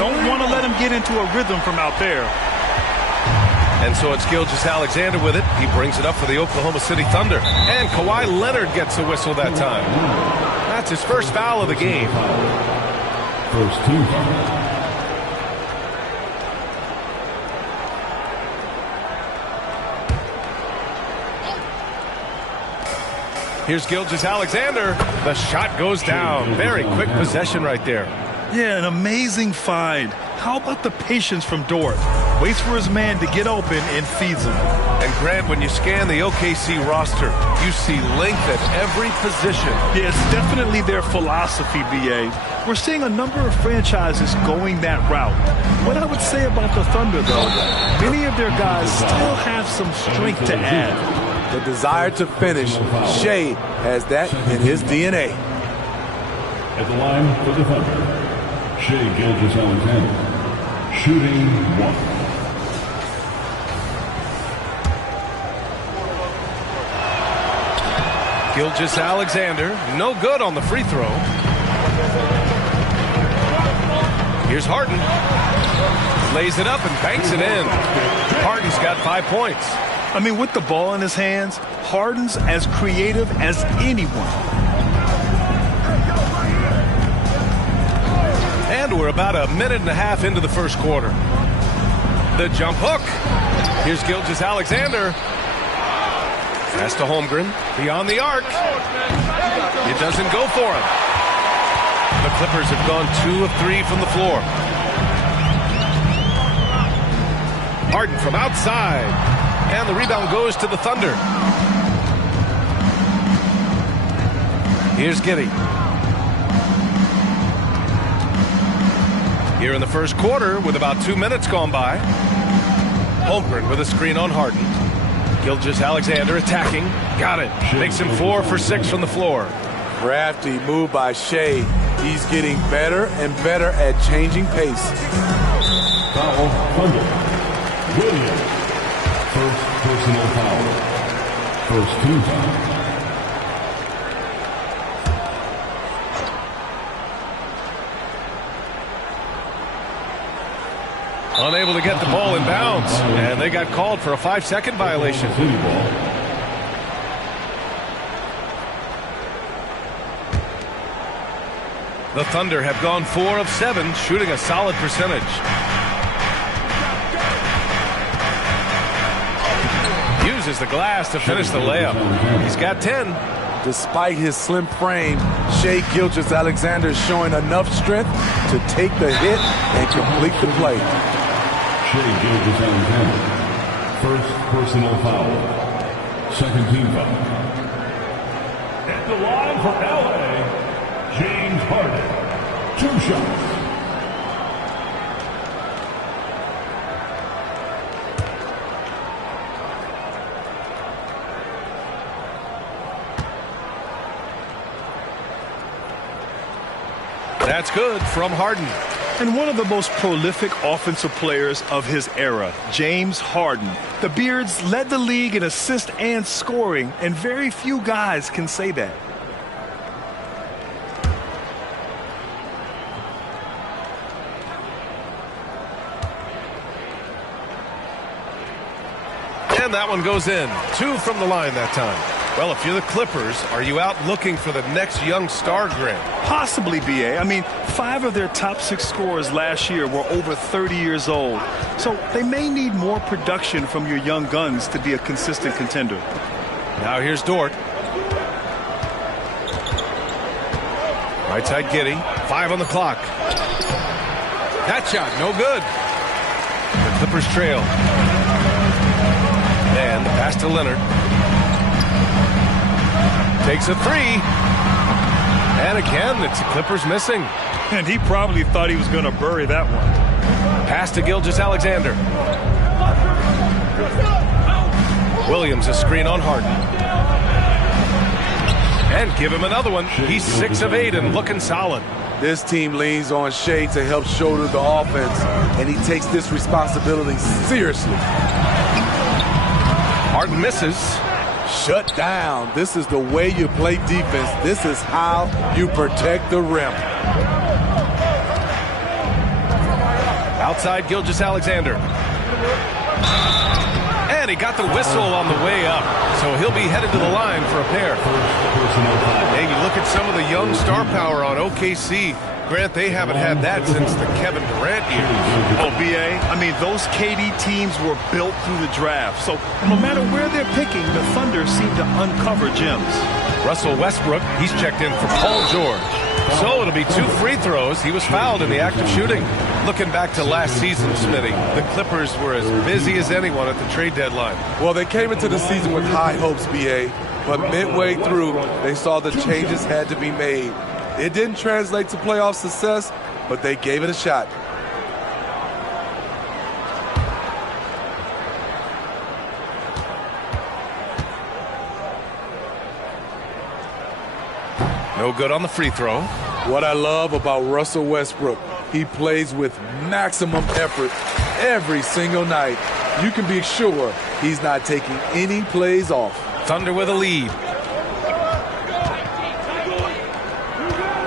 don't want to let him get into a rhythm from out there. And so it's Gilgeous-Alexander with it. He brings it up for the Oklahoma City Thunder. And Kawhi Leonard gets a whistle that time. That's his first foul of the game. First team foul. Here's Gilgeous-Alexander. The shot goes down. Very quick possession right there. Yeah, an amazing find. How about the patience from Dort? Waits for his man to get open and feeds him. And Grant, when you scan the OKC roster, you see length at every position. Yeah, it's definitely their philosophy, B.A. We're seeing a number of franchises going that route. What I would say about the Thunder, though, many of their guys still have some strength to add. The desire to finish. Shea has that in his DNA. At the line for the Thunder, Shea Gilgeous-Alexander, shooting 1. Gilgeous-Alexander, no good on the free throw. Here's Harden. Lays it up and banks it in. Harden's got 5 points. I mean, with the ball in his hands, Harden's as creative as anyone. And we're about a minute and a half into the first quarter. The jump hook. Here's Gilgeous-Alexander. Pass to Holmgren. Beyond the arc. It doesn't go for him. The Clippers have gone 2 of 3 from the floor. Harden from outside. And the rebound goes to the Thunder. Here's Giddey. Here in the first quarter, with about 2 minutes gone by. Holmgren with a screen on Harden. Gilgeous-Alexander attacking. Got it. Makes him 4 for 6 from the floor. Crafty move by Shea. He's getting better and better at changing pace. Foul, Thunder. Williams. First personal foul. First team foul. Unable to get the ball in bounds. And they got called for a 5-second violation. The Thunder have gone 4 of 7, shooting a solid percentage. Uses the glass to finish the layup. He's got 10. Despite his slim frame, Shea Gilgeous-Alexander is showing enough strength to take the hit and complete the play. Shea Gilgeous-Alexander, first personal foul. Second team foul. At the line for LA, James Harden. 2 shots. That's good from Harden. And one of the most prolific offensive players of his era, James Harden. The Beards led the league in assists and scoring, and very few guys can say that. And that one goes in. 2 from the line that time. Well, if you're the Clippers, are you out looking for the next young star, Grant? Possibly, B.A. I mean, 5 of their top 6 scorers last year were over 30 years old. So they may need more production from your young guns to be a consistent contender. Now here's Dort. Right side Giddey. 5 on the clock. That shot, no good. The Clippers trail. And the pass to Leonard. Takes a 3. And again, it's the Clippers missing. And he probably thought he was going to bury that one. Pass to Gilgeous-Alexander. Williams a screen on Harden. And give him another one. He's 6 of 8 and looking solid. This team leans on Shea to help shoulder the offense, and he takes this responsibility seriously. Harden misses. Shut down. This is the way you play defense. This is how you protect the rim. Outside Gilgeous-Alexander. And he got the whistle on the way up. So he'll be headed to the line for a pair. Hey, you look at some of the young star power on OKC. Grant, they haven't had that since the Kevin Durant years. Oh, B.A., I mean, those KD teams were built through the draft. So no matter where they're picking, the Thunder seem to uncover gems. Russell Westbrook, he's checked in for Paul George. So it'll be 2 free throws. He was fouled in the act of shooting. Looking back to last season, Smitty, the Clippers were as busy as anyone at the trade deadline. Well, they came into the season with high hopes, B.A., but midway through, they saw the changes had to be made. It didn't translate to playoff success, but they gave it a shot. No good on the free throw. What I love about Russell Westbrook, he plays with maximum effort every single night. You can be sure he's not taking any plays off. Thunder with a lead.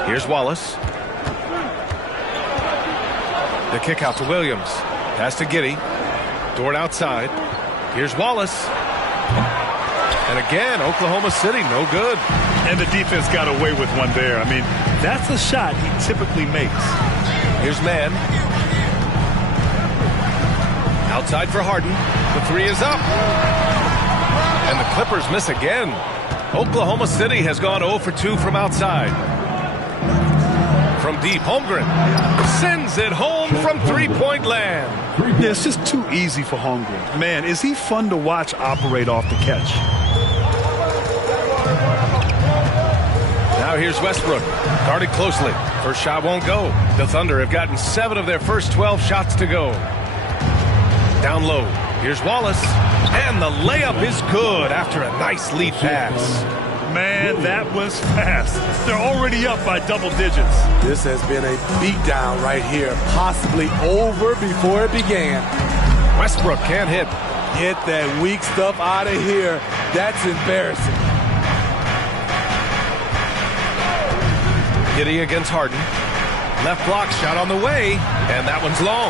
Here's Wallace. The kick out to Williams. Pass to Giddey. Dort outside. Here's Wallace. And again, Oklahoma City, no good. And the defense got away with one there. I mean, that's a shot he typically makes. Here's Mann. Outside for Harden. The 3 is up. And the Clippers miss again. Oklahoma City has gone 0 for 2 from outside. From deep, Holmgren sends it home from three-point land. Yeah, it's just too easy for Holmgren. Man, is he fun to watch operate off the catch. Now here's Westbrook, guarded closely. First shot won't go. The Thunder have gotten 7 of their first 12 shots to go. Down low, here's Wallace, and the layup is good after a nice lead pass. Man, that was fast. They're already up by double digits. This has been a beatdown right here, possibly over before it began. Westbrook can't hit. Get that weak stuff out of here. That's embarrassing. Giddey against Harden. Left block shot on the way, and that one's long.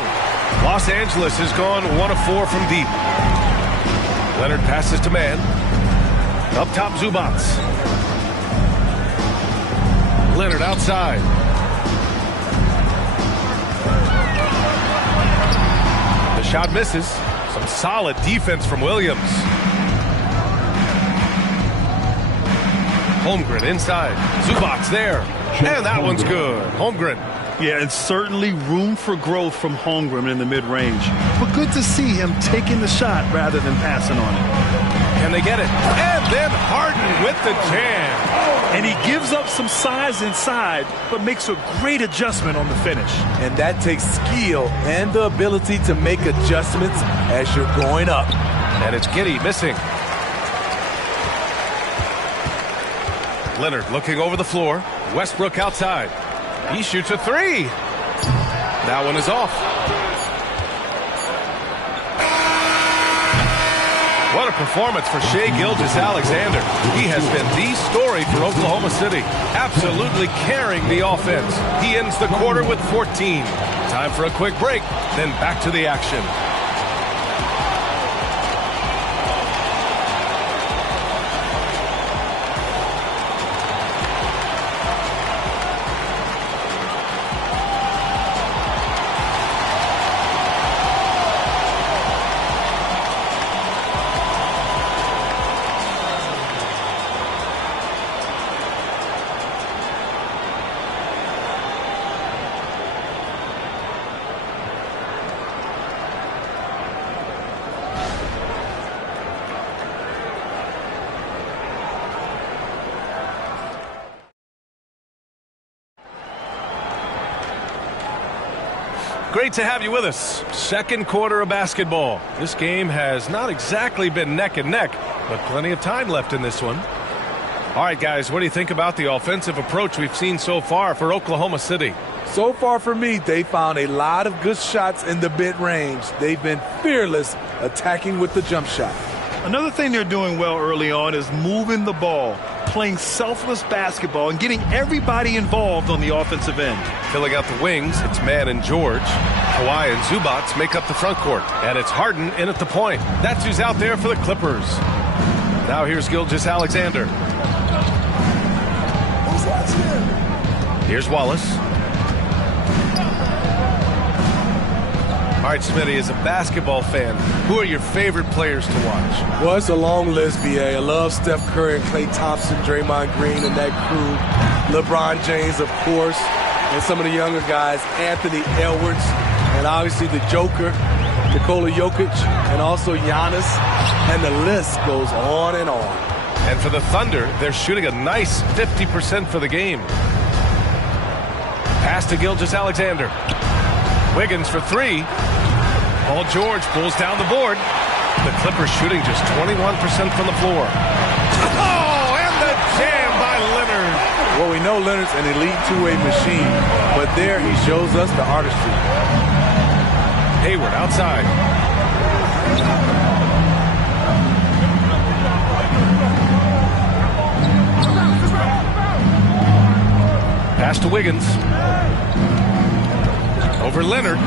Los Angeles has gone 1 of 4 from deep. Leonard passes to Mann. Up top, Zubac. Leonard outside. The shot misses. Some solid defense from Williams. Holmgren inside. Zubac there. And that one's good. Holmgren. Yeah, and certainly room for growth from Holmgren in the mid-range. But good to see him taking the shot rather than passing on it. Can they get it? And then Harden with the jam. And he gives up some size inside, but makes a great adjustment on the finish. And that takes skill and the ability to make adjustments as you're going up. And it's Giddey missing. Leonard looking over the floor. Westbrook outside. He shoots a 3. That one is off. What a performance for Shai Gilgeous-Alexander. He has been the story for Oklahoma City, absolutely carrying the offense. He ends the quarter with 14. Time for a quick break, then back to the action. Great to have you with us. Second quarter of basketball. This game has not exactly been neck and neck, but plenty of time left in this one. All right, guys, what do you think about the offensive approach we've seen so far for Oklahoma City? So far for me, they found a lot of good shots in the mid-range. They've been fearless attacking with the jump shot. Another thing they're doing well early on is moving the ball. playing selfless basketball and getting everybody involved on the offensive end. Filling out the wings, it's Mann and George. Kawhi and Zubac make up the front court. And it's Harden in at the point. That's who's out there for the Clippers. Now here's Gilgeous-Alexander. Here's Wallace. All right, Smitty, as a basketball fan, who are your favorite players to watch? Well, it's a long list, B.A. I love Steph Curry and Klay Thompson, Draymond Green and that crew. LeBron James, of course, and some of the younger guys, Anthony Edwards, and obviously the Joker, Nikola Jokic, and also Giannis, and the list goes on and on. And for the Thunder, they're shooting a nice 50% for the game. Pass to Gilgeous-Alexander. Wiggins for three. Paul George pulls down the board. The Clippers shooting just 21% from the floor. Oh, and the jam by Leonard. Well, we know Leonard's an elite two-way machine, but there he shows us the artistry. Hayward outside. Pass to Wiggins. Over Leonard.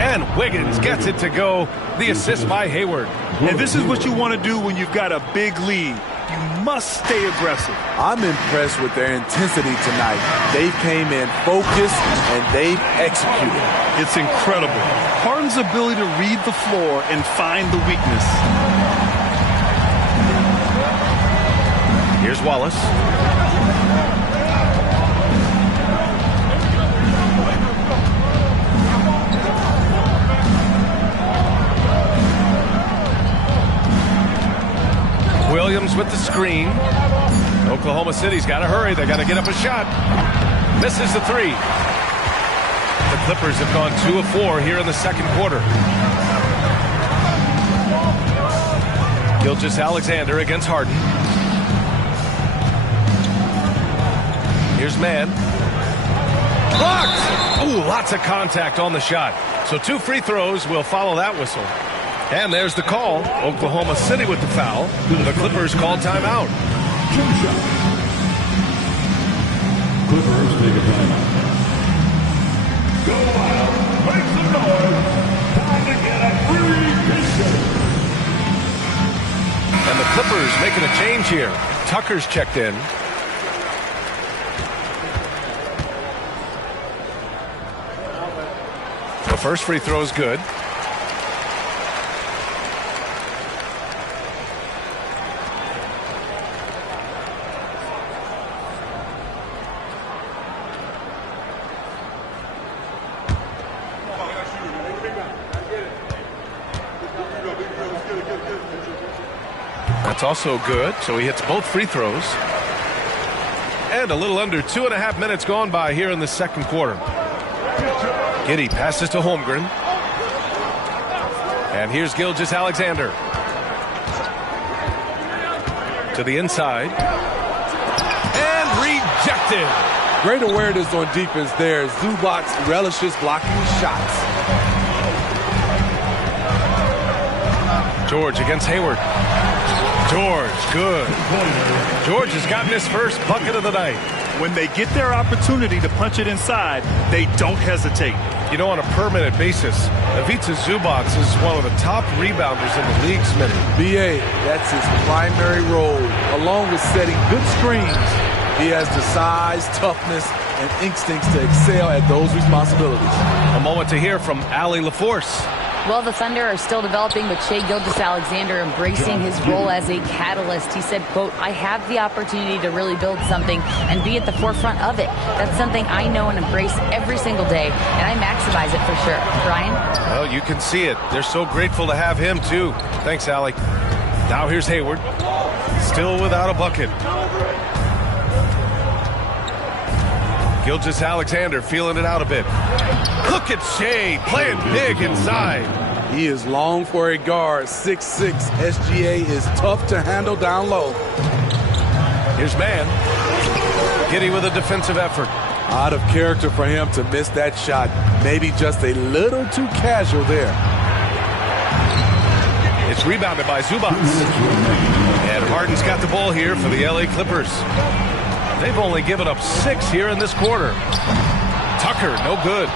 And Wiggins gets it to go. The assist by Hayward. And this is what you want to do when you've got a big lead. You must stay aggressive. I'm impressed with their intensity tonight. They came in focused and they've executed. It's incredible. Harden's ability to read the floor and find the weakness. Here's Wallace. Williams with the screen. Oklahoma City's got to hurry. They got to get up a shot. Misses the three. The Clippers have gone 2 of 4 here in the second quarter. Gilgeous-Alexander against Harden. Here's Mann. Blocked! Ooh, lots of contact on the shot. So 2 free throws will follow that whistle. And there's the call. Oklahoma City with the foul. The Clippers call timeout. Clippers take a timeout. Go out, make some noise. Time to get a free picture. And the Clippers making a change here. Tucker's checked in. The first free throw is good. That's also good, so he hits both free throws. And a little under 2.5 minutes gone by here in the second quarter. Giddey passes to Holmgren. And here's Gilgeous-Alexander. To the inside. And rejected. Great awareness on defense there. Zubac relishes blocking shots. George against Hayward. George, good. George has gotten his first bucket of the night. When they get their opportunity to punch it inside, they don't hesitate. You know, on a per-minute basis, Ivica Zubac is one of the top rebounders in the league, Smitty. B.A., that's his primary role, along with setting good screens. He has the size, toughness, and instincts to excel at those responsibilities. A moment to hear from Allie LaForce. Well, the Thunder are still developing, but Shai Gilgeous-Alexander embracing his role as a catalyst. He said, quote, I have the opportunity to really build something and be at the forefront of it. That's something I know and embrace every single day, and I maximize it for sure. Brian? Well, you can see it. They're so grateful to have him, too. Thanks, Allie. Now here's Hayward. Still without a bucket. Gilgeous-Alexander feeling it out a bit. Look at Shai playing big inside. He is long for a guard. 6'6". SGA is tough to handle down low. Here's Mann. Giddey with a defensive effort. Out of character for him to miss that shot. Maybe just a little too casual there. It's rebounded by Zubac. And Harden's got the ball here for the LA Clippers. They've only given up 6 here in this quarter. Tucker, no good.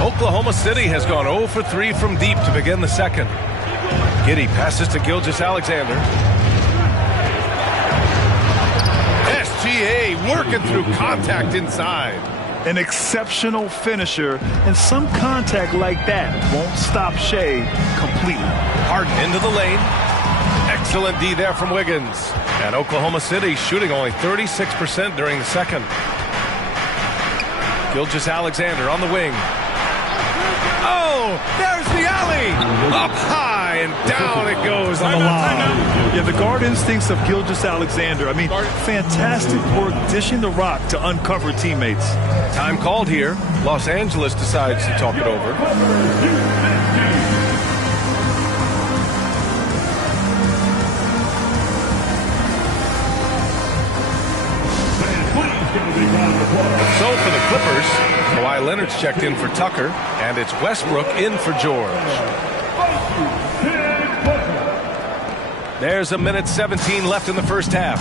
Oklahoma City has gone 0 for 3 from deep to begin the second. Giddey passes to Gilgeous-Alexander. SGA working through contact inside. An exceptional finisher, and some contact like that won't stop Shea completely. Harden into the lane. Excellent D there from Wiggins. And Oklahoma City shooting only 36% during the second. Gilgeous-Alexander on the wing. Oh, there's the alley. Up high and down it goes on the lob. Yeah, the guard instincts of Gilgeous-Alexander. I mean, fantastic work dishing the rock to uncover teammates. Time called here. Los Angeles decides to talk it over. So for the Clippers, Kawhi Leonard's checked in for Tucker, and it's Westbrook in for George. There's a minute 17 left in the first half.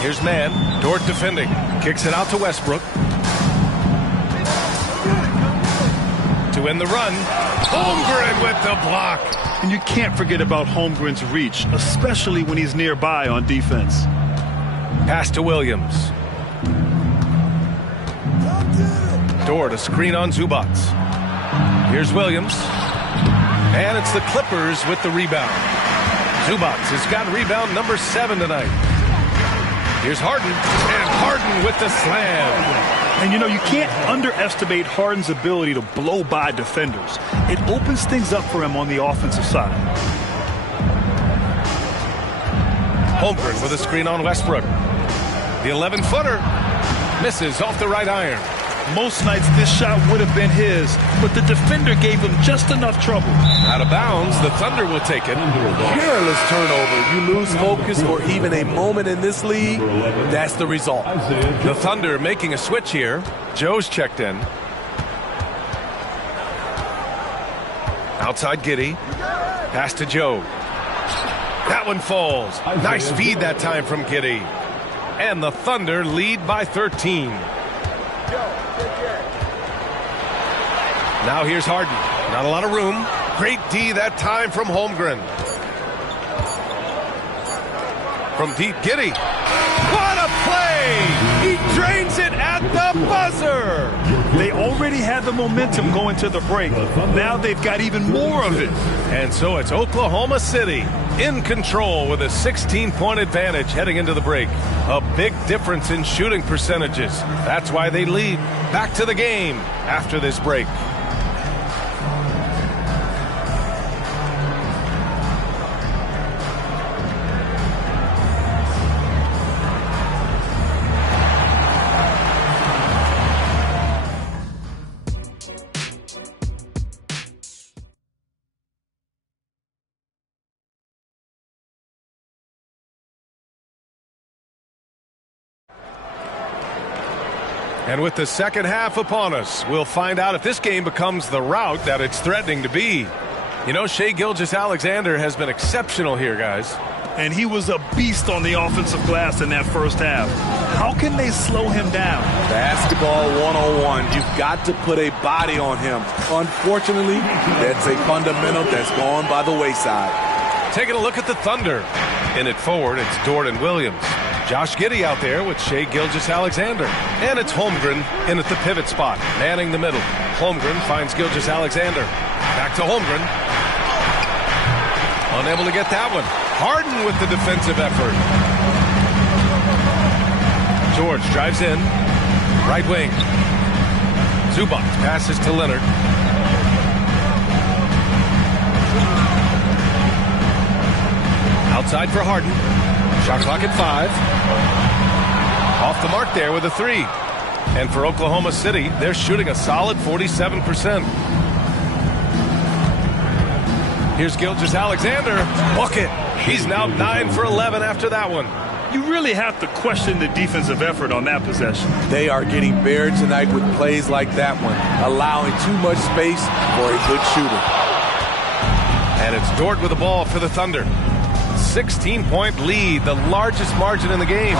Here's Mann. Dort defending. Kicks it out to Westbrook. To end the run. Holmgren with the block. And you can't forget about Holmgren's reach, especially when he's nearby on defense. Pass to Williams. Dort, a screen on Zubac. Here's Williams. And it's the Clippers with the rebound. Zubac has got rebound number 7 tonight. Here's Harden. And Harden with the slam. And, you know, you can't underestimate Harden's ability to blow by defenders. It opens things up for him on the offensive side. Holmgren with a screen on Westbrook. The 11-footer misses off the right iron. Most nights this shot would have been his, but the defender gave him just enough trouble. Out of bounds, the Thunder will take it. Careless turnover. You lose focus for even a moment in this league. That's the result. The Thunder making a switch here. Joe's checked in. Outside Giddey. Pass to Joe. That one falls. Nice feed that time from Giddey. And the Thunder lead by 13. Now here's Harden. Not a lot of room. Great D that time from Holmgren. From deep, Giddey. What a play! He drains it at the buzzer! They already had the momentum going to the break. Now they've got even more of it. And so it's Oklahoma City in control with a 16-point advantage heading into the break. A big difference in shooting percentages. That's why they lead. Back to the game after this break. And with the second half upon us, we'll find out if this game becomes the rout that it's threatening to be. You know, Shai Gilgeous-Alexander has been exceptional here, guys. And he was a beast on the offensive glass in that first half. How can they slow him down? Basketball 101. You've got to put a body on him. Unfortunately, that's a fundamental that's gone by the wayside. Taking a look at the Thunder. In it forward, it's Dort and Williams. Josh Giddey out there with Shai Gilgeous-Alexander. And it's Holmgren in at the pivot spot, manning the middle. Holmgren finds Gilgeous-Alexander. Back to Holmgren. Unable to get that one. Harden with the defensive effort. George drives in. Right wing. Zubac passes to Leonard. Outside for Harden. Shot clock at 5. Off the mark there with a 3. And for Oklahoma City, they're shooting a solid 47%. Here's Gilgeous-Alexander. Bucket. He's now 9 for 11 after that one. you really have to question the defensive effort on that possession. They are getting buried tonight with plays like that one, allowing too much space for a good shooter. And it's Dort with the ball for the Thunder. 16-point lead, the largest margin in the game.